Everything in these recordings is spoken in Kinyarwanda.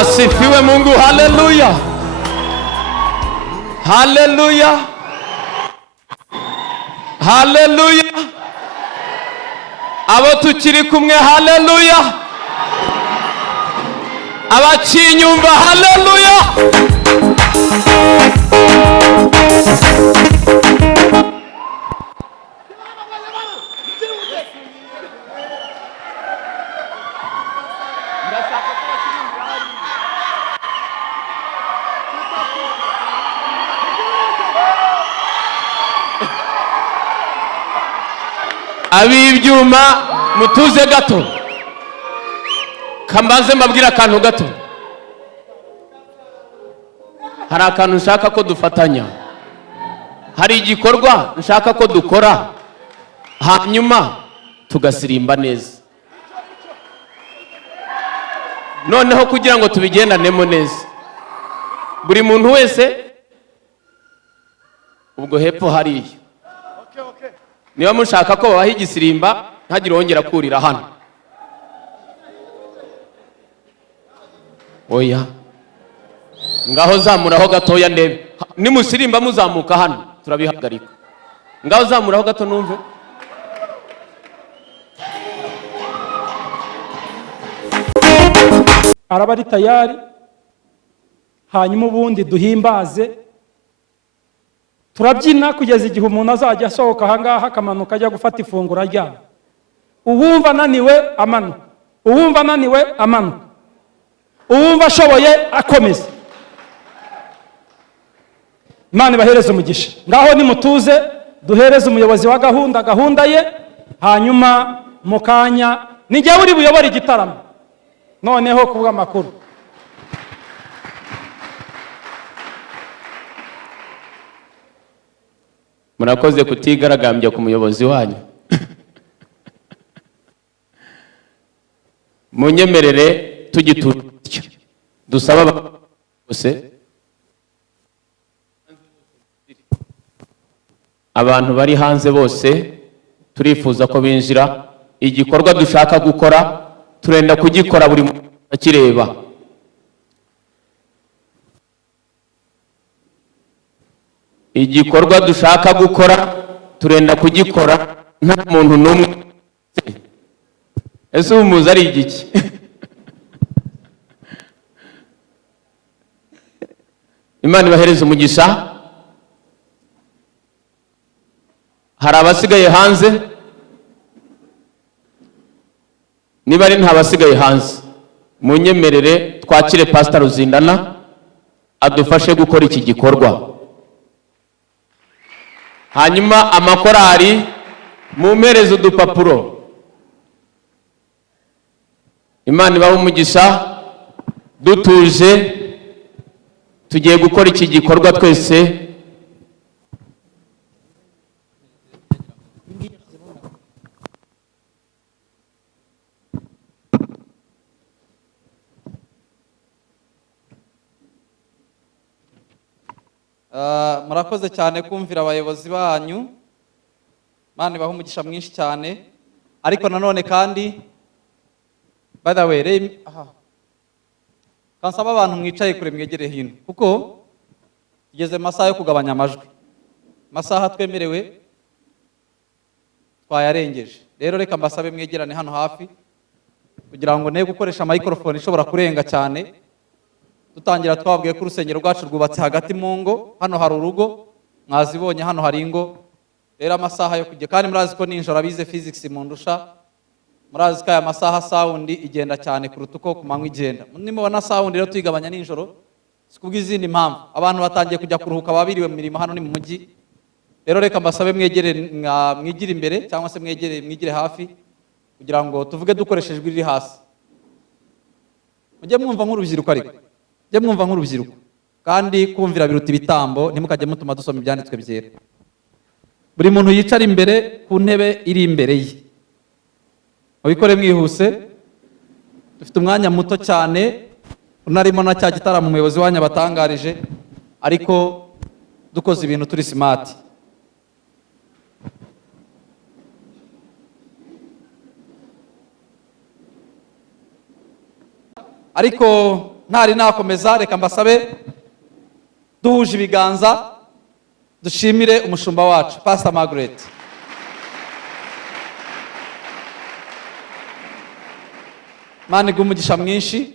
Asifiwe Mungu. Haleluya, haleluya, haleluya. Abo tukiri kumwe, haleluya. Abacinyumva, haleluya. Abibyuma mutuze gato, kambanze mbabwira akantu gato. Hari akantu nshaka ko dufatanya, hari igikorwa nshaka ko dukora, hanyuma tugasirimba neza. Noneho kugira ngo tubigendanemo neza, buri muntu wese ubwo hepfo hariya, niba mushaka ko babaha igisirimba ntagire wongera kurira hano. Oya, ngaho zamuraho gatoya ndebe. Nimusirimba muzamuka hano turabihagarika. Ngaho zamuraho gato numve. Araba ari tayari, hanyuma ubundi duhimbaze. Turabyina kugeza igihe umuntu azajya asohoka ahangaha akamanuka ajya gufata ifunguro ryawe. Uwumva ananiwe amanuka, uwumva ananiwe amanuka, uwumva ashoboye akomeza. Imana ibahereze umugisha. Ngaho nimutuze duhereze umuyobozi wa gahunda ye, hanyuma mukanya nijye uri buyobora igitaramo. Noneho kuvuga amakuru. Murakoze kutigaragambya ku muyobozi wanyu. Munyemerere tugiturutse dusaba bose, abantu bari hanze bose turifuza ko binjira. Igikorwa dushaka gukora turenda kugikora buri muntu akireba. Igikorwa dushaka gukora turenda kugikora nta muntu numwe. Ese umuzi ari igiki? Imana ibahereze umugisha. Hari abasigaye hanze? Niba ari nta basigaye hanze, munyemerere twakire Pastor Ruzindana adufashe gukora iki gikorwa. Hanyuma amakorari mumpereze udupapuro. Imana ibahe umugisha. Dutuje tugiye gukora iki gikorwa twese. Murakoze cyane kumvira abayobozi banyu. Imana ibahe umugisha mwinshi cyane. Ariko nanone kandi by the way, kansaba abantu mwicaye kure mwegere hino kuko tugeze masaha yo kugabanya amajwi. Masaha twemerewe twayarengeje. Rero reka mbasabe mwegerane hano hafi kugira ngo ne gukoresha microphone ishobora kurenga cyane. Dutangira twabwiye ko urusengero rwacu rwubatse hagati mu ngo. Hano hari urugo mwazibonye, hano hari ingo. Rero amasaha yo kujya, kandi murazi ko ninjoro abize physics mu ndusha, murazi ko aya masaha sound igenda cyane kuruta uko kumanywa igenda. Nimubona sound rero tuyigabanya ninjoro sikubw'izindi mpamvu. Abantu batangiye kujya kuruhuka, babiriwe mu mirimo hano ni mu mujyi. Rero reka mbasabe mwigire imbere cyangwa se mwigire hafi kugira ngo tuvuge dukoresheje ijwi riri hasi. Mujye mwumva nk'urubyiruko, ariko mujye mwumva nk'urubyiruko, kandi kumvira biruta ibitambo. Ntimukajye mutuma dusoma ibyanditswe byera. Buri muntu yicara imbere ku ntebe iri imbere ye. Mubikore mwihuse, dufite umwanya muto cyane. Unarimo na cya gitaramo umuyobozi wanyu batangarije, ariko dukoze ibintu turi smart. Ariko ntari nakomeza, reka mbasabe duhuje ibiganza dushimire umushumba wacu Pastor Margaret. Mani gumugisha mwinshi.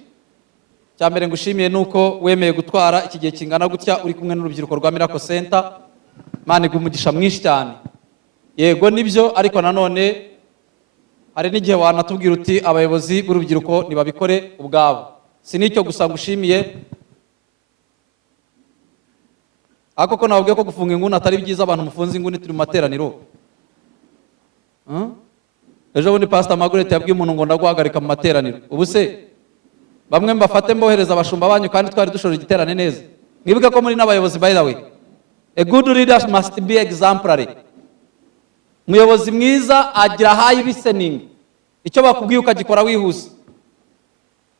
Cyambere ngushimiye nuko wemeye gutwara iki gihe kingana gutya uri kumwe n'urubyiruko rwa Miracle Center. Mani gumugisha mwinshi cyane. Yego nibyo, ariko nanone hari n'igihe wanatubwira uti abayobozi b'urubyiruko nibabikore ubwabo. Sinicyo gusa ngushimiye, ako ko nababwiye ko gufunga inguni atari byiza, abantu mufunze inguni turi mu materaniro. Ejo bundi Pastor Margaret yabwiye umuntu ngo ndaguhagarika mu materaniro. Ubu se bamwe mbafate mbohereza abashumba banyu kandi twari dushoje igiterane neza. Mwibuke ko muri n'abayobozi, by the way. A good leader must be exemplary. Umuyobozi mwiza agira high listening. Icyo bakubwiye ukagikora wihuse.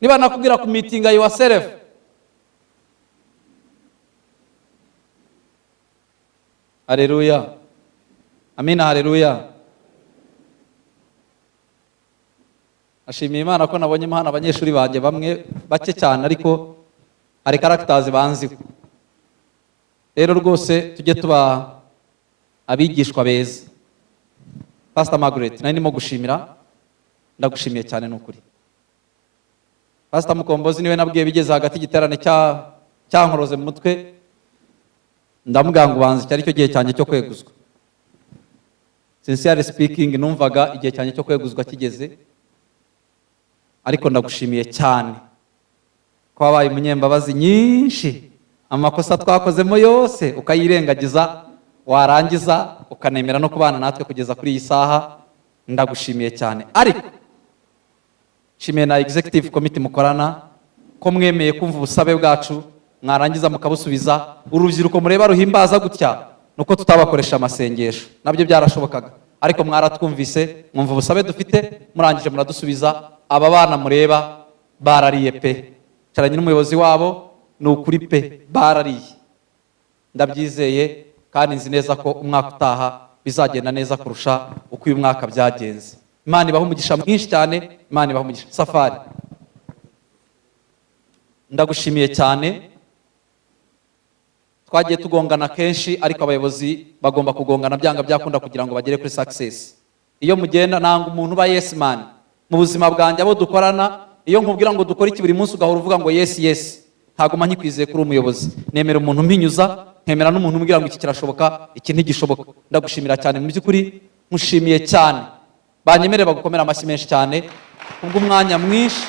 Niba nakubwira ku meeting yourself, haleluya, amina, haleluya. Ashimiye Imana ko nabonye imana abanyeshuri banjye bamwe bake cyane, ariko hari characters banziho. Rero rwose tujye tuba abigishwa beza. Pastor Margaret, nari ndimo gushimira, ndagushimiye cyane n'ukuri. Pastor Mukombozi niwe nabwiye bigeze hagati igiterane cyankoroze mu mutwe, ndamubwira ngo banze cyari cyo gihe cyanjye cyo kweguzwa. Sincerely speaking, numvaga igihe cyanjye cyo kweguzwa kigeze, ariko ndagushimiye cyane ko wabaye umunyembabazi nyinshi, amakosa twakozemo yose ukayirengagiza, warangiza ukanemera no kubana natwe kugeza kuri iyi saha. Ndagushimiye cyane, ariko shimiye na executive committee mukorana ko mwemeye kumva ubusabe bwacu, mwarangiza mukabusubiza. Urubyiruko mureba ruhimbaza gutya nuko tutabakoresha amasengesho, nabyo byarashobokaga, ariko mwaratwumvise, mwumva ubusabe dufite, murangije muradusubiza. Aba bana mureba barariye pe, caranye n'umuyobozi wabo, ni ukuri pe, barariye. Ndabyizeye kandi nzi neza ko umwaka utaha bizagenda neza kurusha uko uyu mwaka byagenze. Imana ibahe umugisha mwinshi cyane, Imana ibahe umugisha. Safari, ndagushimiye cyane. Twagiye tugongana kenshi, ariko abayobozi bagomba kugongana byanga byakunda kugira ngo bagere kuri success. Iyo mugenda nanga umuntu ba yes man mu buzima bwanjye, abo dukorana, iyo nkubwira ngo dukora iki buri munsi ugahora uvuga ngo yes yes, ntago manyi kwizeye kuri umuyobozi. Nemera umuntu mpinyuza, nkemera n'umuntu umbwira ngo iki kirashoboka, iki ntigishoboka. Ndagushimira cyane mu by'ukuri, mushimiye cyane. Banyemere bagukomera amashyi menshi cyane kubw'umwanya mwinshi,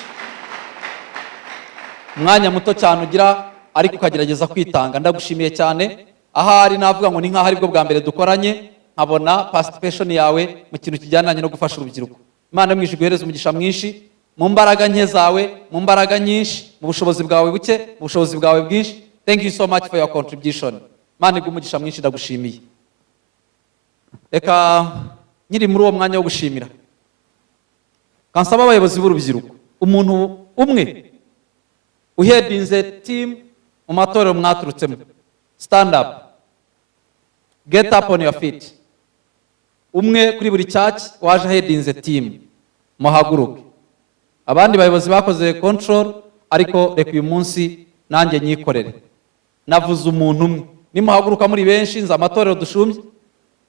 umwanya muto cyane ugira, ariko ukagerageza kwitanga. Ndagushimiye cyane. Ahari navuga ngo ni nkaho aribwo bwa mbere dukoranye, nkabona participation yawe mu kintu kijyananye no gufasha urubyiruko. Imana mwinshi guhereza umugisha mwinshi, mu mbaraga nke zawe, mu mbaraga nyinshi, mu bushobozi bwawe buke, mu bushobozi bwawe bwinshi. Thank you so much for your contribution. Imana igumugisha mwinshi, ndagushimiye. Reka nyiri muri uwo mwanya wo gushimira, kansaba abayobozi b'urubyiruko, umuntu umwe uhedinze team mu matorero mwaturutsemo. Stand up, get up on your feet. Umwe kuri buri church waje ahedinze team, muhaguruke. Abandi bayobozi bakoze control, ariko reka uyu munsi nanjye nyikorere. Navuze umuntu umwe, nimuhaguruka muri benshi, nza amatorero dushumbye,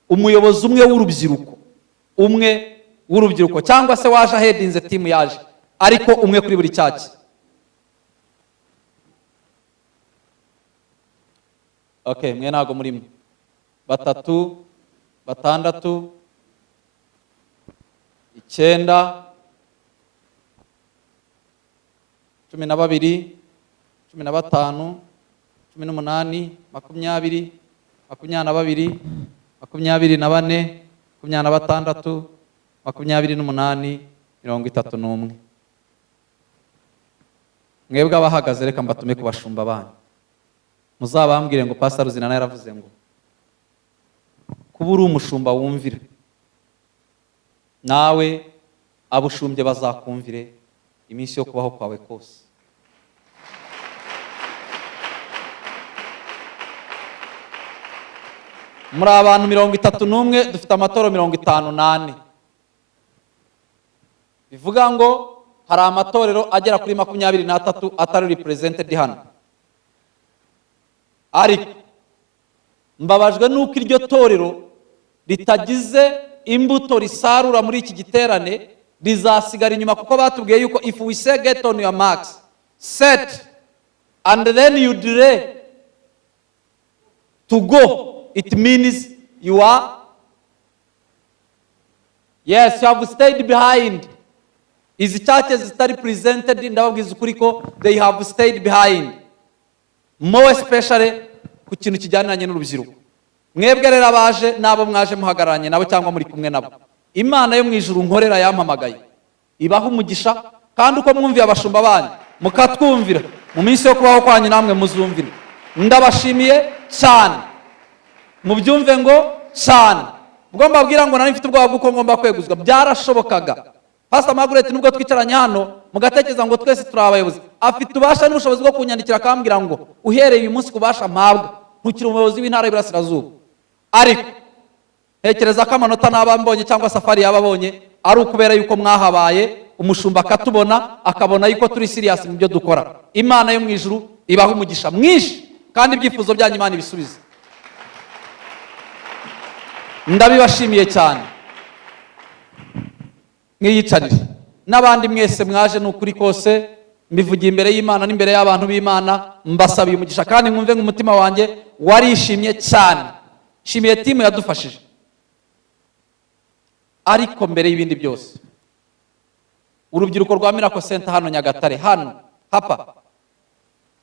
umuyobozi umwe w'urubyiruko, umwe w'urubyiruko, cyangwa se waje ahedinze team yaje, ariko umwe kuri buri church. Okay, mwe nago murimo 3, 6, 9, 12, 15, 18, 20, 22, 24, 26, 28, 31. Mwebwe abahagaze reka mbatume ku bashumba banyu, muzabambwire ngo Pastor Ruzinana yaravuze ngo kuba uri umushumba wumvira, nawe abushumbye bazakumvire iminsi yo kubaho kwawe kose. Muri abantu 31 dufite amatoro 58, bivuga ngo hari amatorero agera kuri 23 atari represented hano, ariko mbabajwe nuko iryo torero ritagize imbuto risarura muri iki giterane, rizasigara inyuma, kuko batubwiye yuko if we say get on your marks set and then you delay to go, it means you are, yes, you have stayed behind. Izi churches zitari presented, ndababwiza ukuri ko they have stayed behind, more especially ku kintu kijyaniranye n'urubyiruko. Mwebwe rero abaje nabo mwaje muhagararanye nabo cyangwa muri kumwe nabo, Imana yo mu ijuru nkorera yampamagaye ibaha umugisha, kandi uko mwumviye abashumba banyu mukatwumvira mu minsi yo kubaho kwanyu namwe muzumvira. Ndabashimiye cyane, mubyumve ngo cyane. Ubwo mbabwira ngo nari mfite ubwoba bw'uko ngomba kweguzwa, byarashobokaga. Pastor Margaret nubwo twicaranye hano mugatekereza ngo twese turi abayobozi, afite ubasha n'ubushobozi bwo kunyandikira akambwira ngo uhereye uyu munsi kubasha mpabwa ntukiri umuyobozi w'intara y'Iburasirazuba. Ariko ntekereza ko amanota n'abambonye cyangwa safari yababonye ari ukubera yuko mwahabaye, umushumba akatubona akabona yuko turi serious mu byo dukora. Imana yo mu ijuru ibaha umugisha mwinshi, kandi ibyifuzo byanyu Imana ibisubize. Ndabibashimiye cyane. Mwiyicarire n'abandi mwese mwaje n'ukuri kose, mbivugiye imbere y'Imana n'imbere y'abantu b'Imana, mbasabiye umugisha kandi mwumve nk'umutima wanjye warishimye cyane. Shimiye timu yadufashije. Ariko mbere y'ibindi byose, urubyiruko rwa Miracle Center hano Nyagatare, hano hapa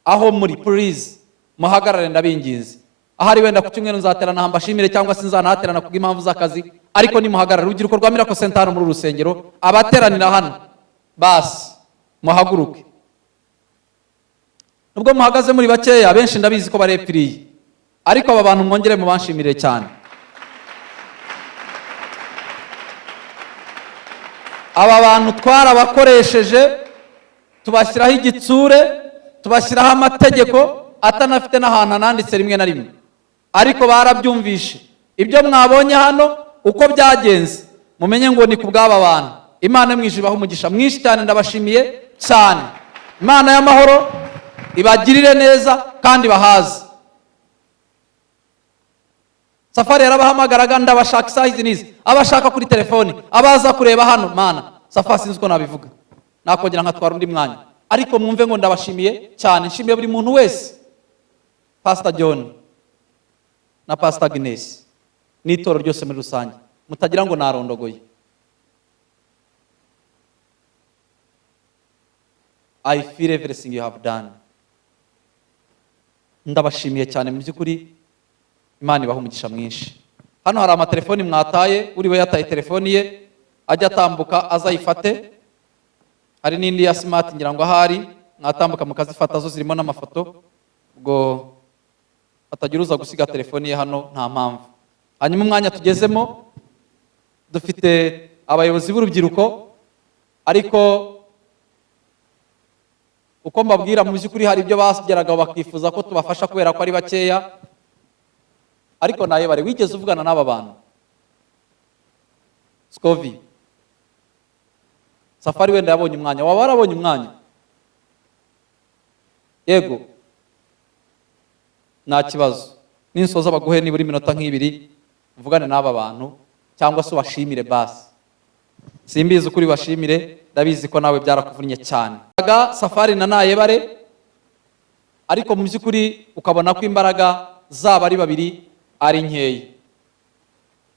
aho muri, please muhagarare ndabinginze. Ahari wenda ku cyumweru nzaterana mbashimire cyangwa se nzanahaterana kubw'impamvu z'akazi, ariko nimuhagarare. Urubyiruko rwa Miracle Center hano muri urusengero, abateranira hano basi muhaguruke. Nubwo muhagaze muri bakeya, benshi ndabizi ko barepfiriye, ariko aba bantu mwongere mubanshimire cyane. Aba bantu twarabakoresheje, tubashyiraho igitsure, tubashyiraho amategeko atanafite n'ahantu ananditse rimwe na rimwe, ariko barabyumvishe. Ibyo mwabonye hano uko byagenze, mumenye ngo ni ku bw'aba bantu. Imana mwijuru ibaha umugisha mwinshi cyane, ndabashimiye cyane. Imana y'amahoro ibagirire neza kandi bahaze. Safari yarabahamagaraga ndabashaka isaha nizi, abashaka kuri telefoni, abaza kureba hano. Mana Safari sinzi uko nabivuga, nakongera nkatwara undi mwanya, ariko mwumve ngo ndabashimiye cyane. Nshimiye buri muntu wese, Pastor John na Pastor Agnes n'itoro ryose muri rusange, mutagira ngo narondogoye. I feel everything you have done. Ndabashimiye cyane mu by'ukuri, Imana ibaha umugisha mwinshi. Hano hari amatelefoni mwataye, uri we yataye telefoni ye ajya atambuka azayifate. Hari n'indi ya smart ngira ngo ahari mwatambuka mukazifata, zo zirimo n'amafoto, ubwo atagira uza gusiga telefoni ye hano nta mpamvu. Hanyuma umwanya tugezemo dufite abayobozi b'urubyiruko, ariko uko mbabwira mu by'ukuri hari ibyo basgeragaho bakifuza ko tubafasha kubera ko ari bakeya. Ariko naye bari wigeze uvugana n'aba bantu Scovi, Safari wenda yabonye umwanya, waba warabonye umwanya? Yego, nta kibazo, ninsoza baguhe nibura iminota nk'ibiri uvugane n'aba bantu, cyangwa se ubashimire basi. Simbizi ukuri bashimire, ndabizi ko nawe byarakuvunnye cyane. Safari na naye bare, ariko mu by'ukuri ukabona ko imbaraga zaba ari babiri ari nkeya.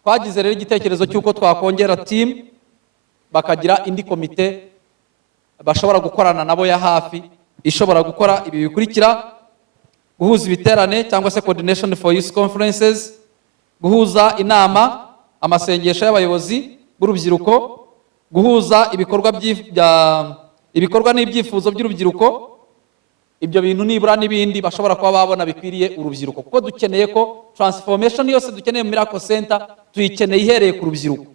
Twagize rero igitekerezo cy'uko twakongera team bakagira indi komite bashobora gukorana nabo ya hafi, ishobora gukora ibi bikurikira: guhuza ibiterane cyangwa se coordination for youth conferences, guhuza inama, amasengesho y'abayobozi b'urubyiruko, guhuza ibikorwa n'ibyifuzo by'urubyiruko. Ibyo bintu nibura n'ibindi bashobora kuba babona bikwiriye urubyiruko, kuko dukeneye ko transformation yose dukeneye mu Miracle Center tuyikeneye ihereye ku rubyiruko.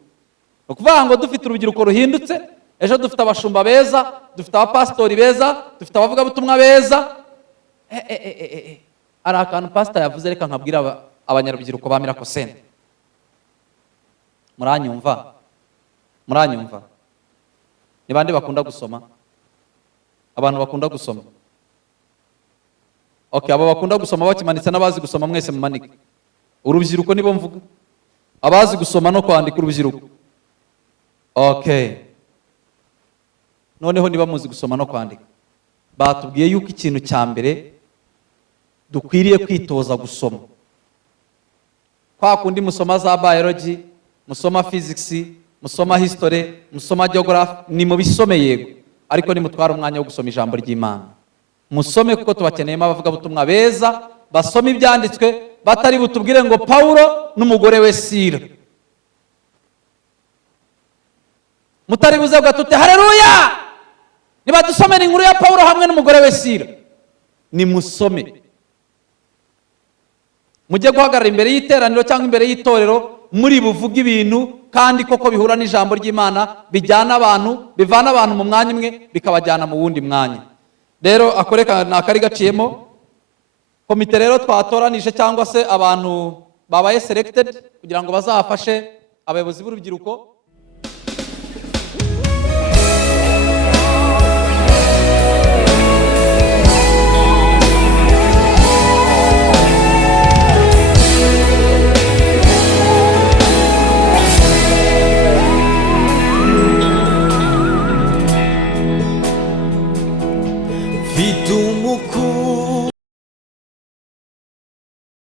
Ukuvuga ngo dufite urubyiruko ruhindutse, ejo dufite abashumba beza, dufite abapastori beza, dufite abavugabutumwa beza. Ari akantu pastor yavuze, reka nkabwira abanyarubyiruko ba Miracle Center. Muranyumva? Ni bande bakunda gusoma? abantu bakunda gusoma. Okay, aba bakunda gusoma bakimanitse n'abazi gusoma mwese mumanike. Urubyiruko nibo mvuga. Abazi gusoma no kwandika urubyiruko. Okay. Noneho niba muzi gusoma no kwandika. Batubwiye yuko ikintu cya mbere dukwiriye kwitoza gusoma. Kwa kundi musoma za biology, musoma physics, musoma history, musoma geography, ni mu bisome yego, ariko ni mutwara umwanya wo gusoma ijambo ry'Imana. Musome kuko tubakeneyemo abavuga butumwa beza, basoma ibyanditswe, batari butubwire ngo Paulo n'umugore we Sila. Mutari buze gatute haleluya! Niba dusomera inkuru ya Paulo hamwe n'umugore we Sila. Ni musome. Mujye guhagarara imbere y'iteraniro cyangwa imbere y'itorero muri buvuga ibintu kandi koko bihura n'ijambo ry'Imana, bijyana abantu, bivana abantu mu mwanya umwe bikabajyana mu wundi mwanya. Rero akoreka nakari gaciyemo komite rero twatoranije cyangwa se abantu babaye selected kugira ngo bazafashe abayobozi b'urubyiruko